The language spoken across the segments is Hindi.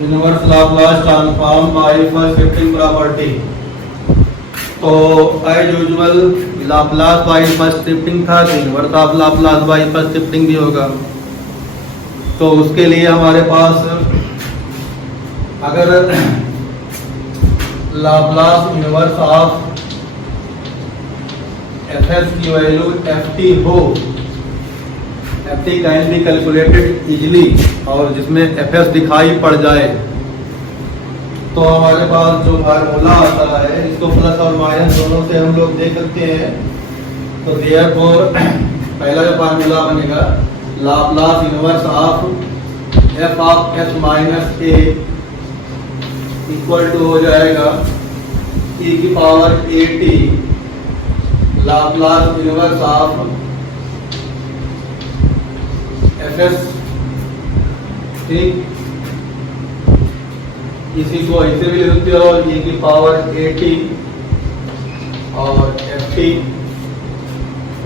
Inverse Laplace transform by first shifting property. तो as usual Laplace by first shifting था, तो inverse of Laplace by first shifting भी होगा। तो उसके लिए हमारे पास अगर लाप्लास इनवर्स ऑफ fs की वैल्यू ft हो, ft can be calculated easily, और जिसमें fs दिखाई पड़ जाए, तो हमारे पास जो फार्मूला आता है इसको प्लस और माइनस दोनों से हम लोग देख सकते हैं। तो देयरफॉर पहला जो फार्मूला बनेगा Laplace inverse of f of s minus a equal to हो जाएगा e की power at Laplace inverse of fs, ठीक। इसी को ऐसे भी लिख सकते हो e की पावर at और ft।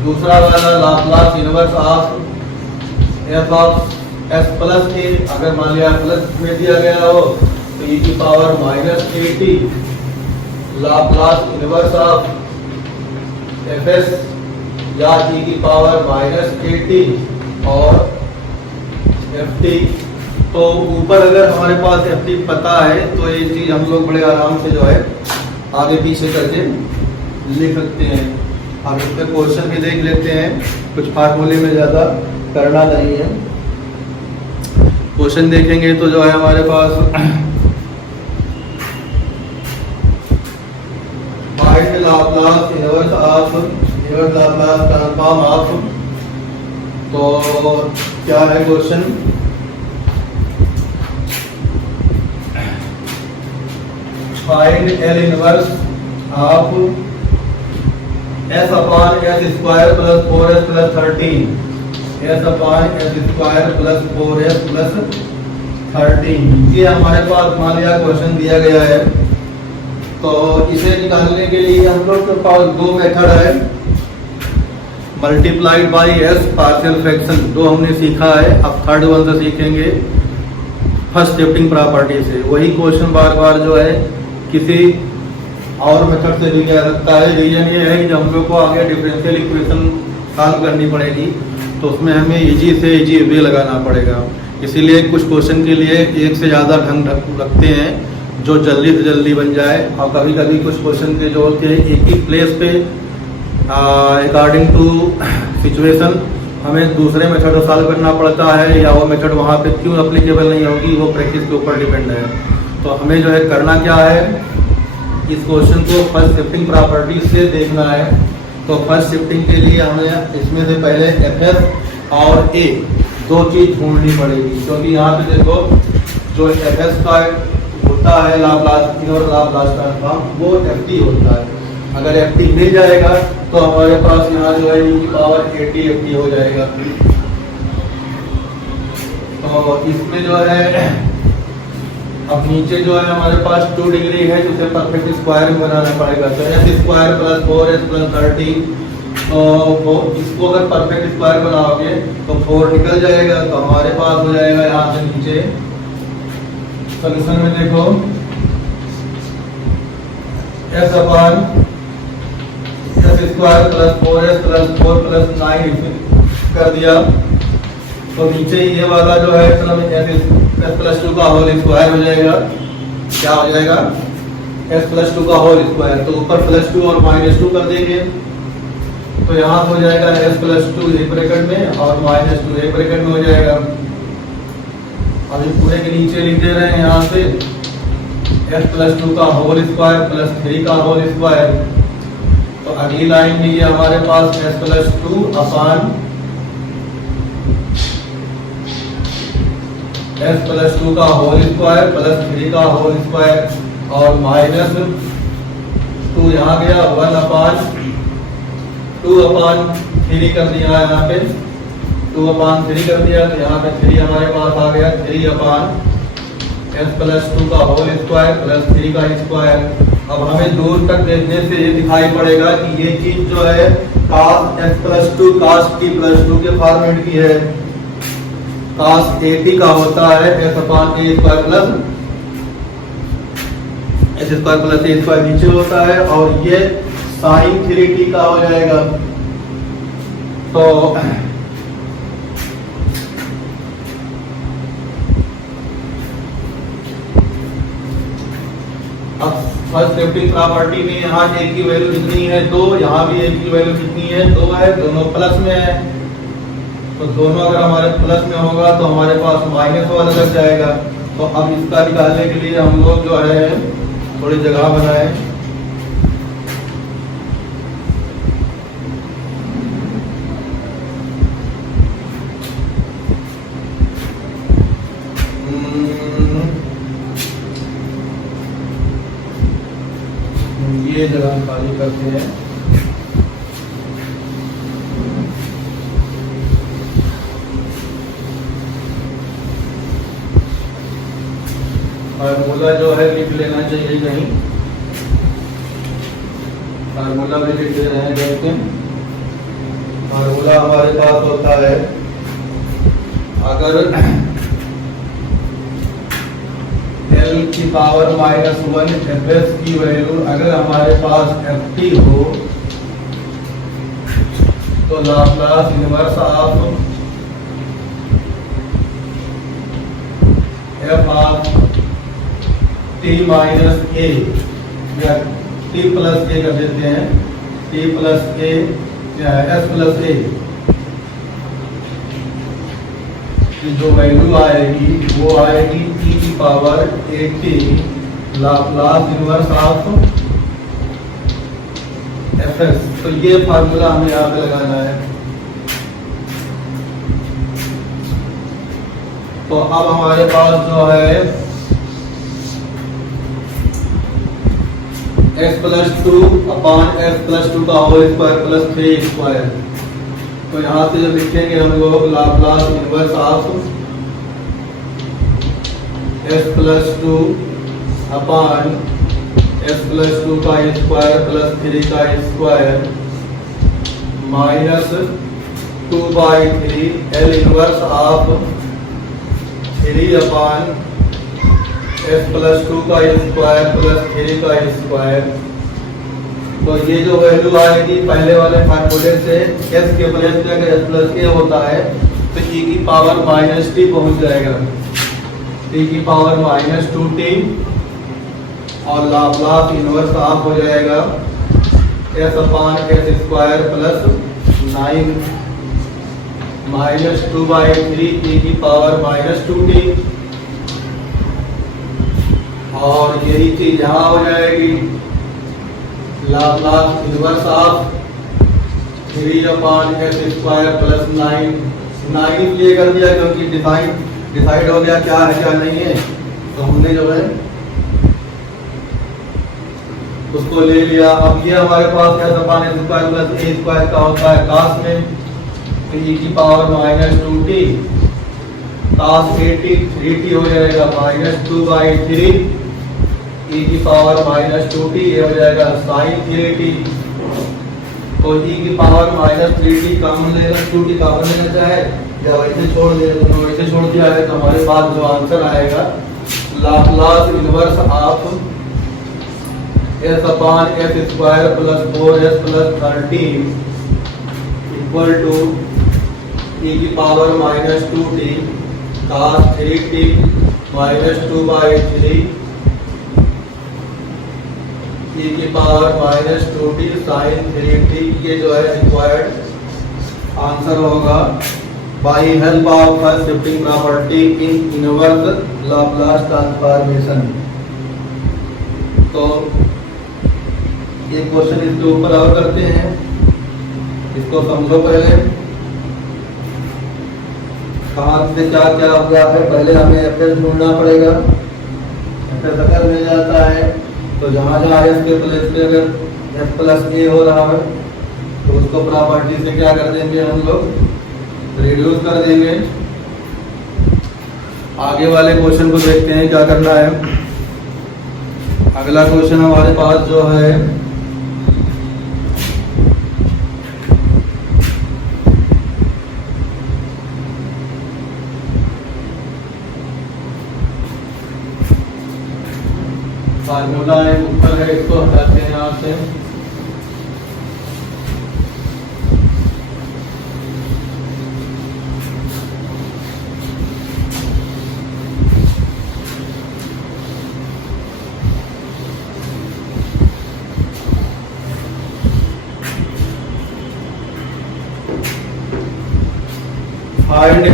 दूसरा वाला Laplace inverse of f of s plus a, अगर मान लिया प्लस में दिया गया हो तो e की power minus at Laplace inverse of fs या e की पावर माइनस at और ft। तो ऊपर अगर हमारे पास ft पता है तो ये चीज हम लोग बड़े आराम से जो है आगे पीछे करके लिख सकते हैं। अब इस पे क्वेश्चन भी देख लेते हैं, कुछ फार्मूले में ज़्यादा करना नहीं है। क्वेश्चन देखेंगे तो जो है हमारे पास find Laplace inverse of Laplace transform of, तो क्या है question, find L inverse of s upon s square plus 4s plus 13, s upon s square plus 4s plus 13। ये हमारे पास मान लिया क्वेश्चन दिया गया है। तो इसे निकालने के लिए हम लोग के पास दो मेथड है, multiplied by s partial fraction जो हमने सीखा है, अब थर्ड वन से सीखेंगे फर्स्ट शिफ्टिंग प्रॉपर्टी से। वही क्वेश्चन बार बार जो है किसी और मेथड से भी किया सकता है। रीजन ये है कि जब हम लोग को आगे डिफरेंशियल इक्वेशन सॉल्व करनी पड़ेगी तो उसमें हमें इजी से इजी वे लगाना पड़ेगा। इसीलिए कुछ क्वेश्चन के लिए एक से ज़्यादा ढंग रखते हैं जो जल्दी से जल्दी बन जाए, और कभी कभी कुछ क्वेश्चन के जो होते हैं एक ही प्लेस पे अकॉर्डिंग टू सिचुएशन हमें दूसरे मेथड को सॉल्व करना पड़ता है, या वो मेथड वहाँ पे क्यों अप्लीकेबल नहीं होगी वो प्रैक्टिस के ऊपर डिपेंड है। तो हमें जो है करना क्या है, इस क्वेश्चन को फर्स्ट शिफ्टिंग प्रॉपर्टी से देखना है। तो फर्स्ट शिफ्टिंग के लिए हमें इसमें से पहले fs और a दो चीज ढूंढनी पड़ेगी, क्योंकि यहाँ पे देखो जो fs का होता है लाप्लास और लाप्लास ट्रांसफॉर्म वो ft होता है। अगर ft मिल जाएगा तो हमारे पास यहाँ जो है e की पावर at ft हो जाएगा। तो इसमें जो है अब नीचे जो है हमारे पास 2 डिग्री है, जिसे परफेक्ट स्क्वायर में बनाना पड़ेगा। तो s square plus 4s plus 13, तो इसको अगर परफेक्ट स्क्वायर बनाओगे तो 4 निकल जाएगा, तो हमारे पास हो जाएगा यहाँ से नीचे सोल्यूशन में देखो s upon s square plus 4s plus 4 plus 9 कर दिया। तो नीचे ये वाला जो है मतलब s प्लस 2 का होल स्क्वायर हो जाएगा। क्या हो जाएगा, s प्लस 2 का होल स्क्वायर। तो ऊपर प्लस 2 और माइनस 2 कर देंगे, तो यहाँ हो जाएगा s प्लस 2 एक ब्रैकेट में और माइनस 2 एक ब्रैकेट में हो जाएगा। अभी पूरे के नीचे लिख दे रहे हैं यहाँ से s प्लस 2 का होल स्क्वायर प्लस 3 का होल स्क्वायर। तो अगली लाइन में ये हमारे पास s plus 2 upon s plus 2 का होल स्क्वायर प्लस 3 का होल स्क्वायर और माइनस 2 यहाँ गया 1 अपॉन 2 अपॉन 3 कर दिया यहाँ पे 2 अपॉन 3 कर दिया, तो यहाँ पे 3 हमारे पास आ गया 3 अपॉन s प्लस 2 का होल स्क्वायर प्लस 3 का स्क्वायर। अब हमें दूर तक देखने से ये दिखाई पड़ेगा कि ये चीज जो है cos s plus 2 cos t plus 2 के फॉर्मेट की है। cos at का होता है s upon a square plus S square plus A square नीचे होता है और ये साइन 3t का हो जाएगा। तो अब फर्स्ट शिफ्टिंग प्रॉपर्टी में यहाँ ए की वैल्यू कितनी है 2, यहाँ भी ए की वैल्यू कितनी है 2 है, दोनों प्लस में है। तो दोनों अगर हमारे प्लस में होगा तो हमारे पास माइनस वाला लग जाएगा। तो अब इसका निकालने के लिए हम लोग जो है थोड़ी जगह बनाए। ये जगह खाली करते हैं। फार्मूला जो है लिख लेना चाहिए कहीं, फार्मूला भी लिख ले रहे हैं देखते हैं। फार्मूला हमारे पास होता है, अगर L की पावर -1 fs की वैल्यू अगर हमारे पास ft हो तो Laplace inverse of f of t minus a या t प्लस a कर देते हैं, t प्लस a या s प्लस a की जो वैल्यू आएगी वो आएगी e की power 80 Laplace inverse of fs। तो ये फार्मूला हमें यहाँ पे लगाना है। तो अब हमारे पास जो है x plus 2 upon x plus 2 का होल स्क्वायर प्लस 3 स्क्वायर। तो यहाँ से जब लिखेंगे हम लोग Laplace inverse of s plus 2 upon s plus 2 का स्क्वायर प्लस 3 का square minus 2/3 L inverse of 3 upon s plus 2 का स्क्वायर प्लस 3 का स्क्वायर। तो ये जो वैल्यू आएगी पहले वाले फार्मूले से s के प्लेस में अगर s प्लस a होता है तो e की पावर -t पहुंच जाएगा, e की पावर -2t और लाप्लास इनवर्स ऑफ हो जाएगा s upon s square plus 9 -2/3 e की पावर -2t। और यही चीज यहाँ हो जाएगी Laplace inverse of 3 upon s square plus 9 इसलिए कर दिया क्योंकि डिसाइड हो गया क्या है क्या नहीं है। तो हमने जो है उसको ले लिया। अब ये हमारे पास s upon s square plus a square का होता है cos में, तो e की पावर -2t cos 3t हो जाएगा -2/3 e की पावर -2t, ये हो जाएगा sin 3t। तो e की पावर -3t कॉमन लेना, 2t कॉमन लेना चाहे या वैसे छोड़ दे, तो वैसे छोड़ दिया है। तो हमारे पास जो आंसर आएगा Laplace inverse of s upon s square plus 4s plus 13 equal to e की power -2t cos 3t -2/3 e की पावर -2t sin 3t। ये जो है रिक्वायर्ड आंसर होगा by help of first shifting property in inverse Laplace transformation. तो ये क्वेश्चन इसके ऊपर और करते हैं, इसको समझो पहले कहाँ से क्या क्या हुआ है। पहले हमें एफएस ढूंढना पड़ेगा, एफएस अगर मिल जाता है तो जहाँ जहाँ एस के प्लेस पे अगर एस प्लस ए हो रहा है तो उसको प्रॉपर्टी से क्या कर देंगे हम लोग रिड्यूस कर देंगे। आगे वाले क्वेश्चन को देखते हैं क्या करना है। अगला क्वेश्चन हमारे पास जो है फार्मूला है ऊपर है, इसको हटाते हैं यहाँ से। Find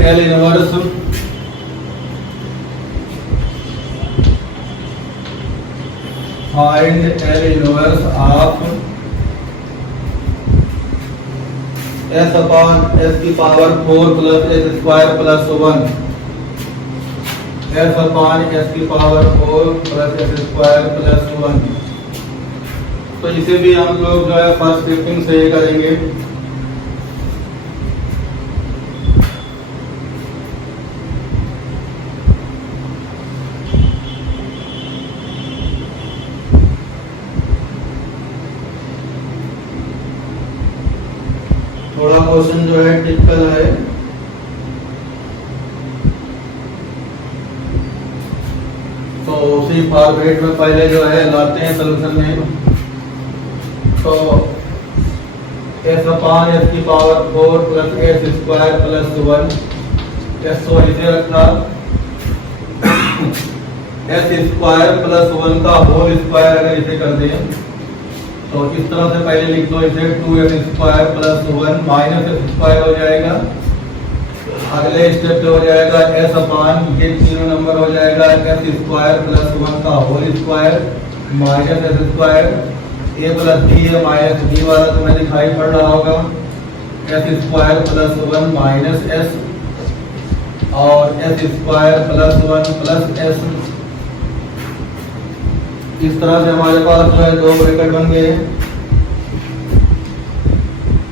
L inverse of S upon S की power 4 plus S square plus 1। S upon S की power 4 plus S square plus 1। तो इसे भी हम लोग जो है फर्स्ट शिफ्टिंग से ही करेंगे। थोड़ा क्वेश्चन जो है टिपिकल है। तो उसी फॉर्मेट में पहले जो है लाते हैं सॉल्यूशन में। तो S अपॉन S की power 4 plus S square plus 1। S को इसे रखना, S स्क्वायर प्लस 1 का होल स्क्वायर अगर इसे कर दें तो इस तरह से पहले लिख दो इसे 2S square plus 1 minus S square हो जाएगा। अगले स्टेप पे हो जाएगा S अपॉन ये तीनों नंबर हो जाएगा S स्क्वायर प्लस 1 का whole square minus S square. A plus B है, माइनस B वाला तुम्हें दिखाई पड़ रहा होगा। S square plus 1 minus S और S square plus 1 plus S। इस तरह से हमारे पास जो है दो ब्रैकेट बन गए।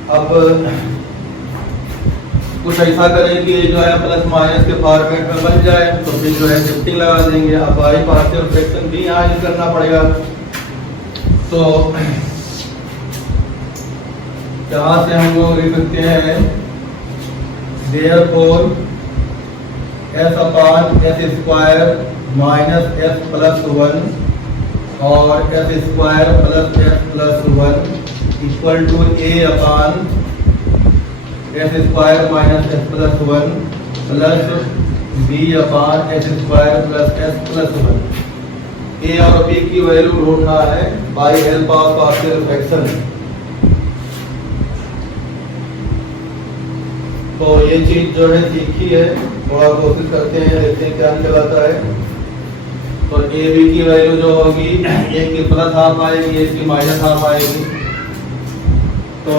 अब कुछ ऐसा करें कि जो है प्लस माइनस के फॉर्मेट में बन जाए, तो फिर जो है शिफ्टिंग लगा देंगे। अब बाई पार्शियल फ्रैक्शन भी यहाँ यूज करना पड़ेगा। तो यहाँ से हम लोग लिख सकते हैं therefore S upon S square minus S plus 1 और S square plus S plus 1 equal to A upon S square minus S plus 1 plus B upon S square plus S plus 1। A और B की वैल्यू ढूंढना है by help of partial fraction. तो ये चीज जो है सीखी है, थोड़ा कोशिश करते हैं, देखते हैं क्या निकल आता है। तो ए बी की वैल्यू जो होगी एक की प्लस हाफ आएगी, एक की माइनस हाफ आएगी। तो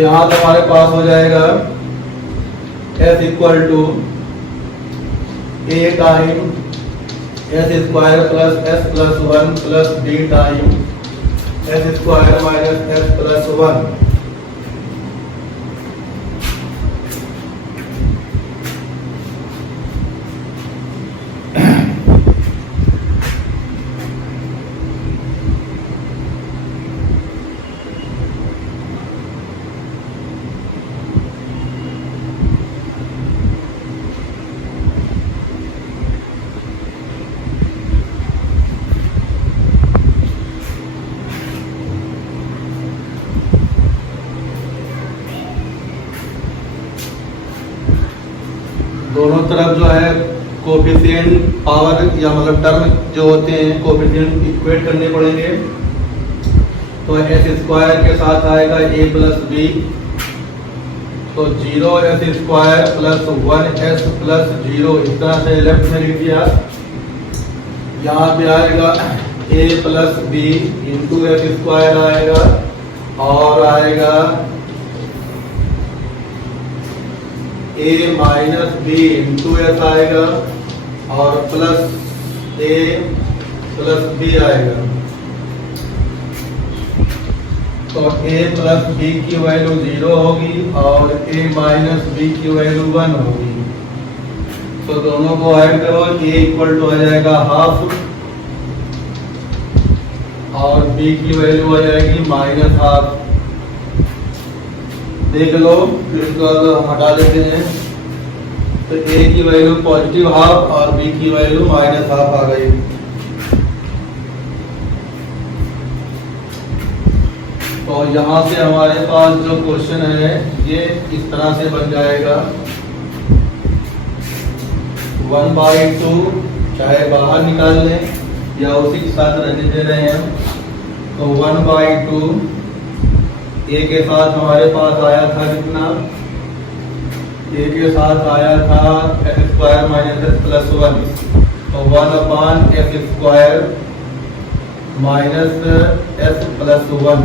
यहाँ से हमारे पास हो जाएगा S equal to A time S square plus S plus 1 plus B time S square minus S plus 1। दोनों तरफ जो है कोफिशिएंट पावर या मतलब टर्म जो होते हैं कोफिशिएंट इक्वेट करने पड़ेंगे। तो S स्क्वायर के साथ आएगा A प्लस B, तो 0S square plus 1S plus 0। इस तरह से लेफ्ट में लिख दिया। यहाँ पे आएगा A plus B into S square आएगा और आएगा A minus B into S आएगा और प्लस A प्लस B आएगा। तो A प्लस B की वैल्यू 0 होगी और A माइनस B की वैल्यू 1 होगी। तो दोनों को ऐड करो, A इक्वल टू आ जाएगा हाफ और B की वैल्यू आ जाएगी माइनस हाफ। देख लो, इसको हम हटा देते हैं। तो ए की वैल्यू पॉजिटिव हाफ और बी की वैल्यू माइनस हाफ आ गई। तो यहाँ से हमारे पास जो क्वेश्चन है ये इस तरह से बन जाएगा 1/2, चाहे बाहर निकाल लें या उसी के साथ रहने दे रहे हैं। तो 1/2 ए के साथ हमारे पास आया था कितना, ए के साथ आया था x² माइनस s प्लस 1, तो 1/s² माइनस s प्लस 1।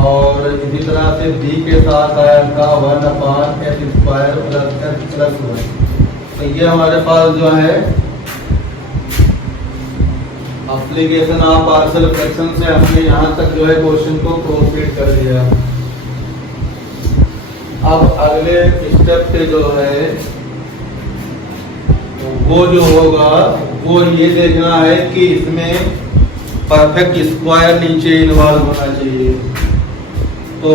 और इसी तरह से b के साथ आया था 1/s² प्लस s प्लस 1। तो ये हमारे पास जो है एप्लीकेशन ऑफ पार्शियल फ्रैक्शन से हमने यहाँ तक जो है क्वेश्चन को प्रोसीड कर दिया। अब अगले स्टेप पे जो है वो जो होगा वो ये देखना है कि इसमें परफेक्ट स्क्वायर नीचे इन्वॉल्व होना चाहिए। तो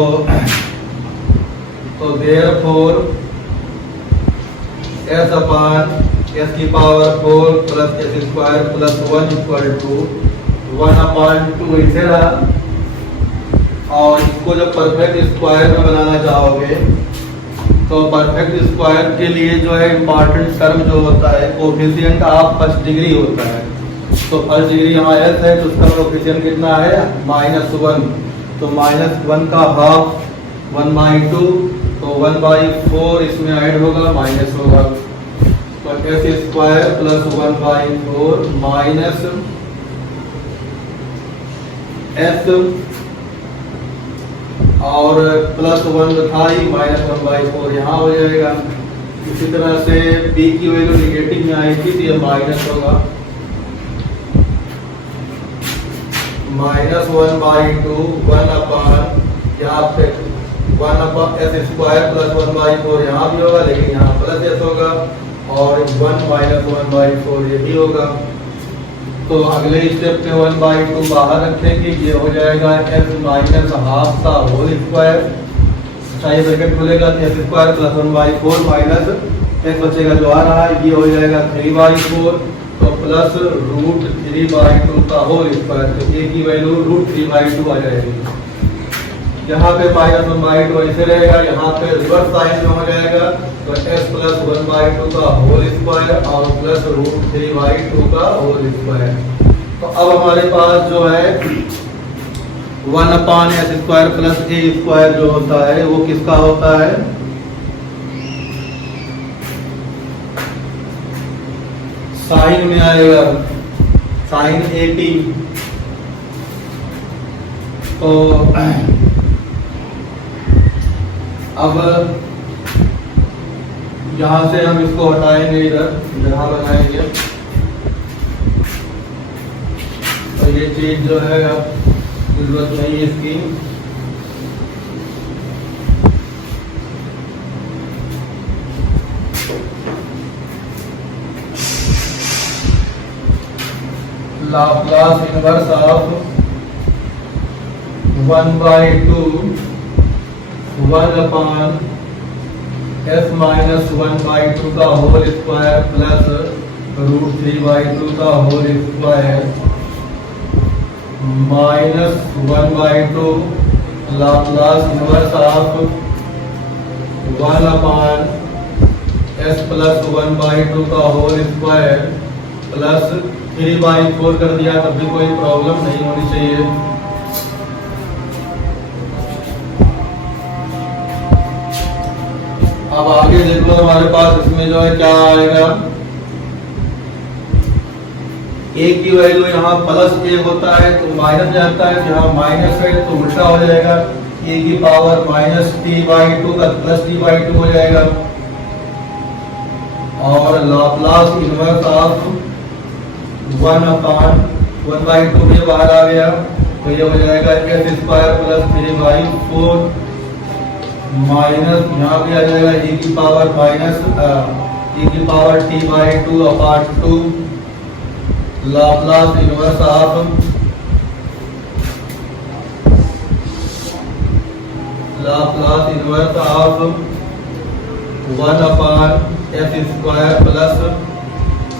देयरफॉर s की power 4 plus s² plus 1 equal to 1/2 इसे रहा। और इसको जब परफेक्ट स्क्वायर में बनाना चाहोगे तो परफेक्ट स्क्वायर के लिए जो है इम्पॉर्टेंट टर्म जो होता है कोफिशिएंट ऑफ फर्स्ट डिग्री होता है। तो फर्स्ट डिग्री यहाँ s है तो उसका कोफिशिएंट कितना है -1। तो -1 का हाफ 1/2, तो 1/4 इसमें ऐड होगा माइनस होगा। तो s² प्लस 1/4 माइनस s और प्लस 1 था ही -1/4 यहाँ हो जाएगा। इसी तरह से b की वैल्यू निगेटिव में आई थी तो ये माइनस होगा -1/2 यहाँ पे 1/s² प्लस 1/4 यहाँ भी होगा लेकिन यहाँ प्लस s होगा और 1 - 1/4 ये भी होगा। तो अगले स्टेप पे 1/2 बाहर रखेंगे, ये हो जाएगा s माइनस हाफ का होल स्क्वायर, चाहिए ब्रैकेट खुलेगा तो s² प्लस 1/4 माइनस s बचेगा जो आ रहा है ये हो जाएगा 3/4, तो प्लस √3/2 का होल स्क्वायर। तो a की वैल्यू √3/2 आ जाएगी। यहाँ पे -1/2 ऐसे रहेगा, यहाँ पे रिवर्स साइन में हो जाएगा तो s प्लस 1/2 का होल स्क्वायर और प्लस √3/2 का होल स्क्वायर। तो अब हमारे पास जो है 1/s² प्लस a² जो होता है वो किसका होता है, साइन में आएगा, साइन AT। तो अब यहां से हम इसको हटाएंगे, इधर यहां बनाएंगे तो ये चीज जो है अब जरूरत नहीं है इसकी। Laplace inverse of 1/2 1/s minus 1/2 का होल स्क्वायर प्लस √3/2 का whole square minus 1/2 Laplace inverse of 1/s plus 1/2 का होल स्क्वायर प्लस 3/4 कर दिया तब भी कोई प्रॉब्लम नहीं होनी चाहिए। अब आगे देखो हमारे पास इसमें जो है क्या आएगा, a की वैल्यू यहाँ प्लस a होता है तो माइनस जाता है, यहाँ माइनस है तो उल्टा हो जाएगा, a की पावर -t/2 का प्लस t/2 हो जाएगा। और लाप्लास इनवर्स ऑफ 1/1/2 में बाहर आ गया तो ये हो जाएगा s² प्लस 3/4 माइनस यहाँ भी आ जाएगा e की power t/2/2 Laplace inverse of 1/s² plus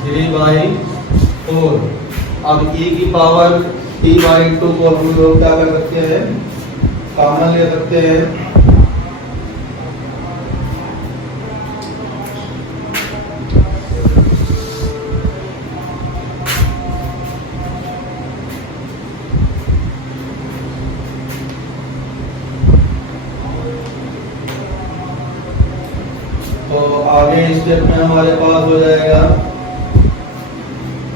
3/4। अब e की पावर t/2 को हम लोग क्या कर सकते हैं, कॉमन ले सकते हैं। तो आगे स्टेप में हमारे पास हो जाएगा,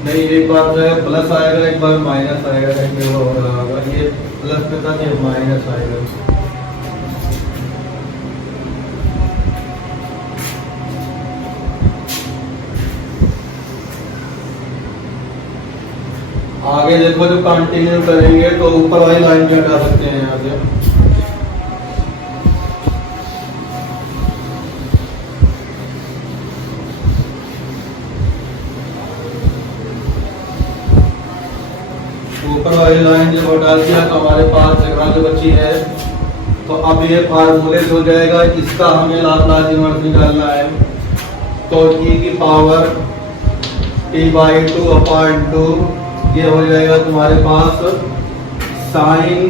नहीं एक बार जो है प्लस आएगा, एक बार माइनस आएगा, कहीं हो रहा होगा, ये प्लस के साथ ये माइनस आएगा। आगे देखो जो कंटिन्यू करेंगे तो ऊपर वाली लाइन भी हटा सकते हैं यहाँ से। ऊपर वाली लाइन जब हटा दिया तो हमारे पास जगह जो बची है, तो अब ये फार्मूले हो जाएगा, इसका हमें लाप्लास इनवर्स निकालना है। तो e की पावर t/2/2 ये हो जाएगा तुम्हारे पास साइन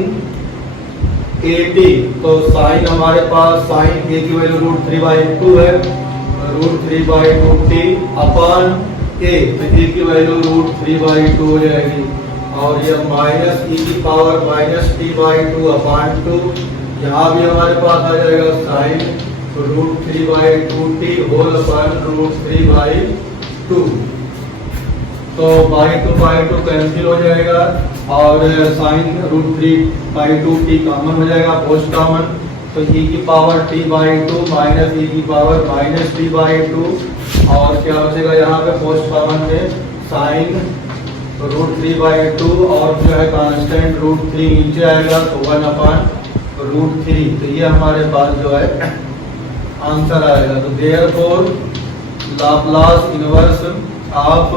at। तो साइन हमारे पास साइन a की वैल्यू √3/2 है, √3/2t अपॉन a, तो a की वैल्यू √3/2 हो जाएगी। और ये माइनस e की पावर -t/2/2, यहाँ भी हमारे पास आ जाएगा साइन √3/2t होल अपन √3/2। तो बाई टू कैंसिल हो जाएगा और साइन √3/2t कॉमन हो जाएगा, पोस्ट कॉमन। तो e की पावर t/2 माइनस e की पावर -t/2, और क्या बचेगा यहाँ पे पोस्ट कॉमन में साइन √3/2, और जो है कांस्टेंट √3 नीचे आएगा तो 1/√3। तो ये हमारे पास जो है आंसर आएगा। तो therefore Laplace inverse of,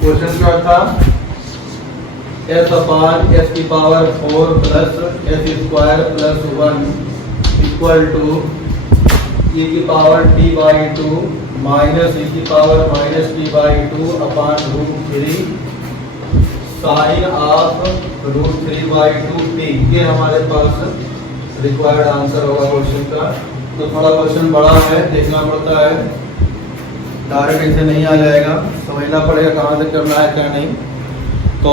question क्या था, s/s की power 4 plus s² plus 1 equal to e की पावर t/2 माइनस e की power -t/2 upon √3 sine of √3/2t। ये हमारे पास रिक्वायर्ड आंसर होगा क्वेश्चन का। तो थोड़ा क्वेश्चन बड़ा है, देखना पड़ता है, डायरेक्ट इसे नहीं आ जाएगा, समझना पड़ेगा कहाँ से करना है क्या नहीं। तो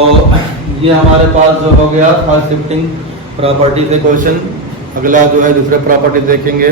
ये हमारे पास जो हो गया था शिफ्टिंग प्रॉपर्टी से क्वेश्चन। अगला जो है दूसरे प्रॉपर्टी देखेंगे।